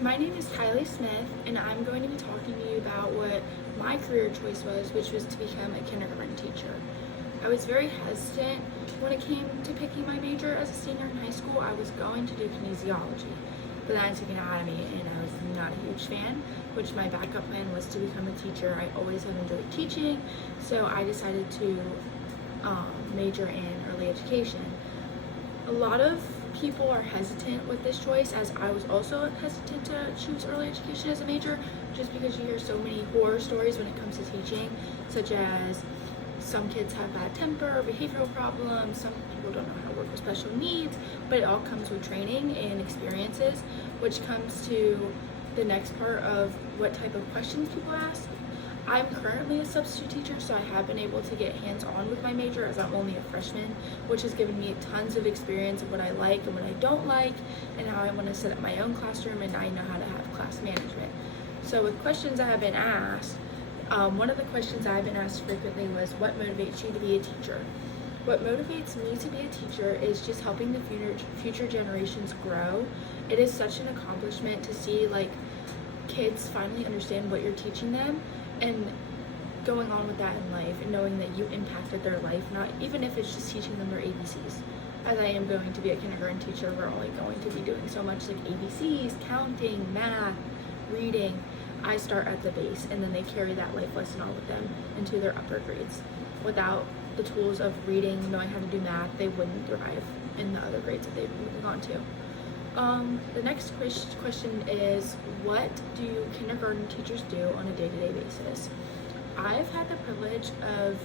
My name is Kylie Smith, and I'm going to be talking to you about what my career choice was, which was to become a kindergarten teacher. I was very hesitant when it came to picking my major as a senior in high school. I was going to do kinesiology, but then I took anatomy, and I was not a huge fan, which my backup plan was to become a teacher. I always have enjoyed teaching, so I decided to major in early education. A lot of people are hesitant with this choice, as I was also hesitant to choose early education as a major, just because you hear so many horror stories when it comes to teaching, such as some kids have bad temper, behavioral problems, some people don't know how to work with special needs, but it all comes with training and experiences, which comes to the next part of what type of questions people ask. I'm currently a substitute teacher, so I have been able to get hands-on with my major as I'm only a freshman, which has given me tons of experience of what I like and what I don't like, and how I want to set up my own classroom, and I know how to have class management. So with questions that have been asked, one of the questions I've been asked frequently was, what motivates you to be a teacher? What motivates me to be a teacher is just helping the future generations grow. It is such an accomplishment to see kids finally understand what you're teaching them, and going on with that in life and knowing that you impacted their life, not even if it's just teaching them their ABCs. As I am going to be a kindergarten teacher, we're only going to be doing so much like ABCs, counting, math, reading. I start at the base, and then they carry that life lesson on with them into their upper grades. Without the tools of reading, knowing how to do math, they wouldn't thrive in the other grades that they've moving on to. The next question is, what do kindergarten teachers do on a day-to-day basis? I've had the privilege of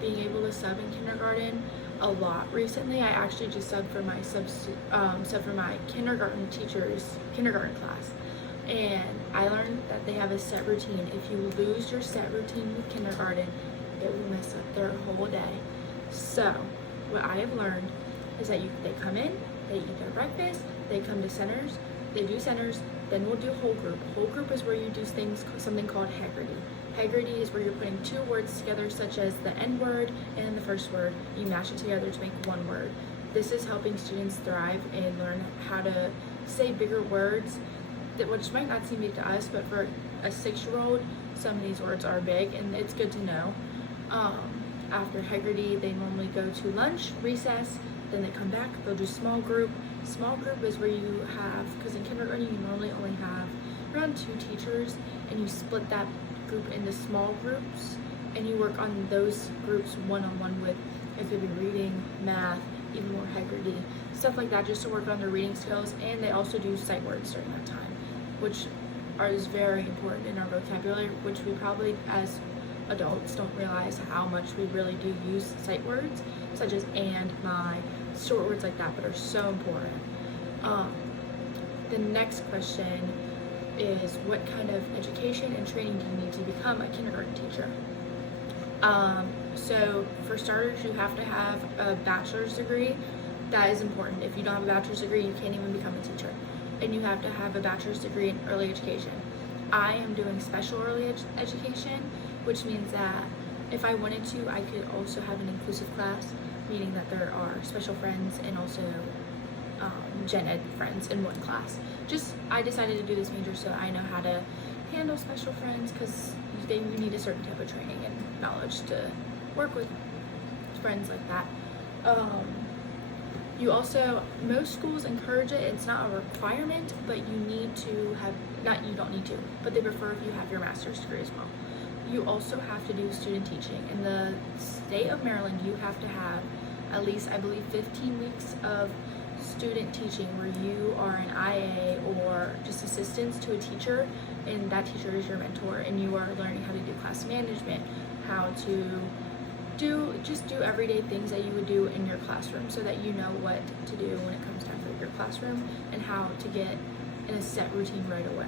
being able to sub in kindergarten a lot recently. I actually just subbed for my kindergarten teachers kindergarten class, and I learned that they have a set routine. If you lose your set routine with kindergarten, it will mess up their whole day. So what I have learned is that they come in, they eat their breakfast, they come to centers, they do centers, then we'll do whole group. Whole group is where you do something called Haggerty. Haggerty is where you're putting two words together, such as the end word and the first word. You mash it together to make one word. This is helping students thrive and learn how to say bigger words, which might not seem big to us, but for a 6-year-old, some of these words are big, and it's good to know. After Haggerty, they normally go to lunch, recess, then they come back, they'll do small group. Small group is where you have, because in kindergarten you normally only have around 2 teachers, and you split that group into small groups, and you work on those groups one-on-one with, it could be reading, math, even more Haggerty, stuff like that, just to work on their reading skills. And they also do sight words during that time, which is very important in our vocabulary, which we probably as adults don't realize how much we really do use sight words, such as and, my, short words like that, but are so important. The next question is, what kind of education and training do you need to become a kindergarten teacher? So for starters, you have to have a bachelor's degree. That is important. If you don't have a bachelor's degree, you can't even become a teacher. And you have to have a bachelor's degree in early education. I am doing special early education, which means that if I wanted to, I could also have an inclusive class, meaning that there are special friends and also gen ed friends in one class. I decided to do this major so I know how to handle special friends, because you need a certain type of training and knowledge to work with friends like that. Most schools encourage it. It's not a requirement, but you need to have, you don't need to, but they prefer if you have your master's degree as well. You also have to do student teaching. In the state of Maryland, you have to have at least, I believe, 15 weeks of student teaching where you are an IA or just assistants to a teacher, and that teacher is your mentor, and you are learning how to do class management, how to do everyday things that you would do in your classroom, so that you know what to do when it comes time for your classroom and how to get in a set routine right away.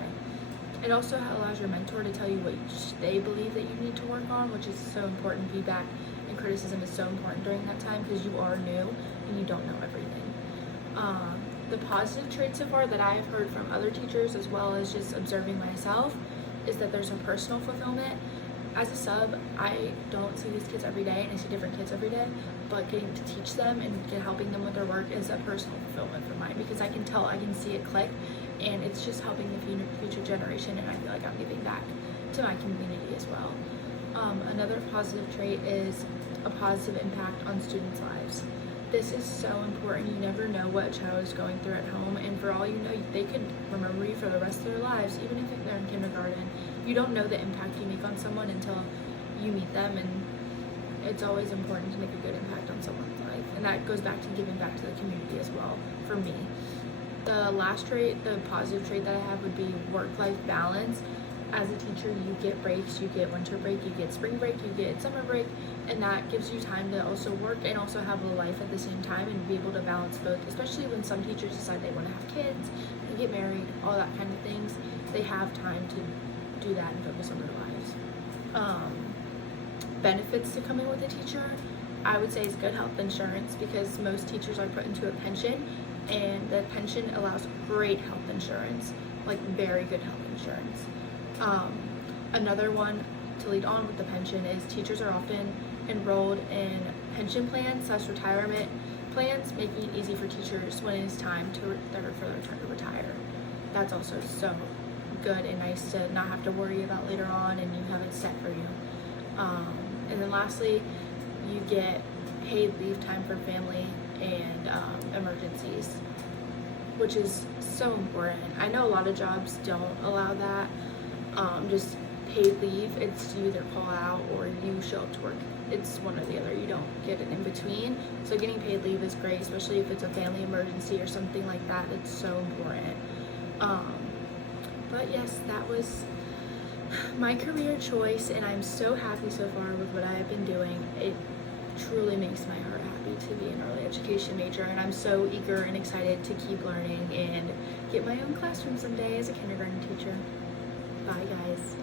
It also allows your mentor to tell you what they believe that you need to work on, which is so important. Feedback and criticism is so important during that time, because you are new and you don't know everything. The positive traits so far that I have heard from other teachers, as well as just observing myself, is that there's a personal fulfillment. As a sub, I don't see these kids every day, and I see different kids every day, but getting to teach them and helping them with their work is a personal fulfillment for mine, because I can tell, I can see it click, and it's just helping the future generation, and I feel like I'm giving back to my community as well. Another positive trait is a positive impact on students' lives. This is so important. You never know what a child is going through at home, and for all you know, they could remember you for the rest of their lives, even if they're in kindergarten. You don't know the impact you make on someone until you meet them, and it's always important to make a good impact on someone's life. And that goes back to giving back to the community as well, for me. The last trait, the positive trait that I have would be work-life balance. As a teacher, you get breaks, you get winter break, you get spring break, you get summer break, and that gives you time to also work and also have a life at the same time and be able to balance both, especially when some teachers decide they want to have kids, they get married, all that kind of things. They have time to do that and focus on their lives. Benefits to coming with a teacher, I would say, is good health insurance, because most teachers are put into a pension, and the pension allows great health insurance, like very good health insurance. Another one to lead on with the pension is teachers are often enrolled in pension plans / retirement plans, making it easy for teachers when it is time for their turn to retire. That's also so good and nice to not have to worry about later on, and you have it set for you. And then lastly, you get paid leave time for family and emergencies, which is so important. I know a lot of jobs don't allow that, just paid leave. It's you either call out or you show up to work. It's one or the other. You don't get it in between. So getting paid leave is great, especially if it's a family emergency or something like that. It's so important. But yes, that was my career choice, and I'm so happy so far with what I have been doing. It truly makes my heart happy to be an early education major, and I'm so eager and excited to keep learning and get my own classroom someday as a kindergarten teacher. Bye guys.